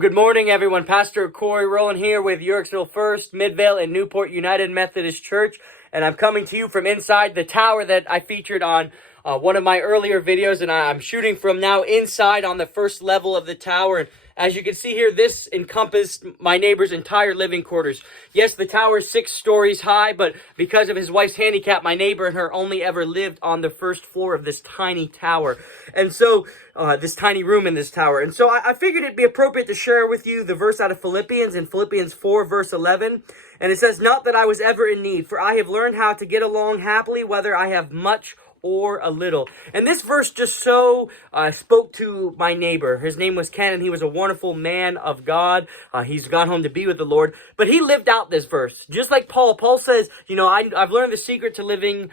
Good morning, everyone. Pastor Corey Rowland here with Yorksville First, Midvale, and Newport United Methodist Church. And I'm coming to you from inside the tower that I featured on one of my earlier videos. And I'm shooting from now inside on the first level of the tower. And as you can see here, this encompassed my neighbor's entire living quarters. Yes, the tower is 6 stories high, but because of his wife's handicap, my neighbor and her only ever lived on the first floor of this tiny tower. And so, this tiny room in this tower. And so I figured it'd be appropriate to share with you the verse out of Philippians, in Philippians 4, verse 11. And it says, "Not that I was ever in need, for I have learned how to get along happily, whether I have much or a little." And this verse just so spoke to my neighbor. His name was Ken, and he was a wonderful man of God. He's gone home to be with the Lord. But he lived out this verse. Just like Paul. Paul says, you know, I've learned the secret to living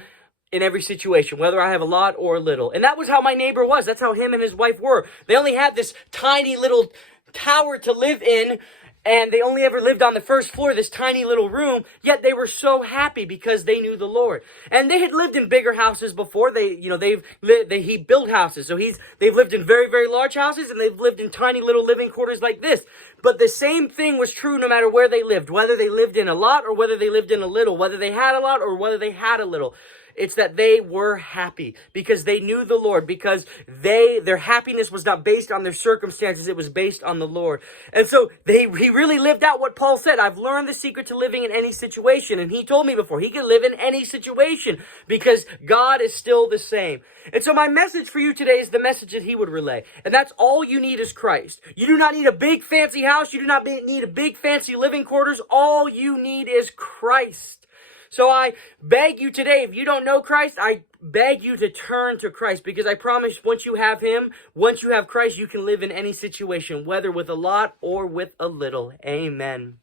in every situation, whether I have a lot or a little. And that was how my neighbor was. That's how him and his wife were. They only had this tiny little tower to live in, and they only ever lived on the first floor, this tiny little room, yet they were so happy because they knew the Lord. And they had lived in bigger houses before. He built houses. So they've lived in very, very large houses, and they've lived in tiny little living quarters like this. But the same thing was true no matter where they lived, whether they lived in a lot or whether they lived in a little, whether they had a lot or whether they had a little. It's that they were happy because they knew the Lord, because their happiness was not based on their circumstances, it was based on the Lord. And so he really lived out what Paul said. I've learned the secret to living in any situation. And he told me before, he could live in any situation because God is still the same. And so my message for you today is the message that he would relay. And that's all you need is Christ. You do not need a big fancy house. You do not need a big fancy living quarters. All you need is Christ. So I beg you today, if you don't know Christ, I beg you to turn to Christ, because I promise once you have him, once you have Christ, you can live in any situation, whether with a lot or with a little. Amen.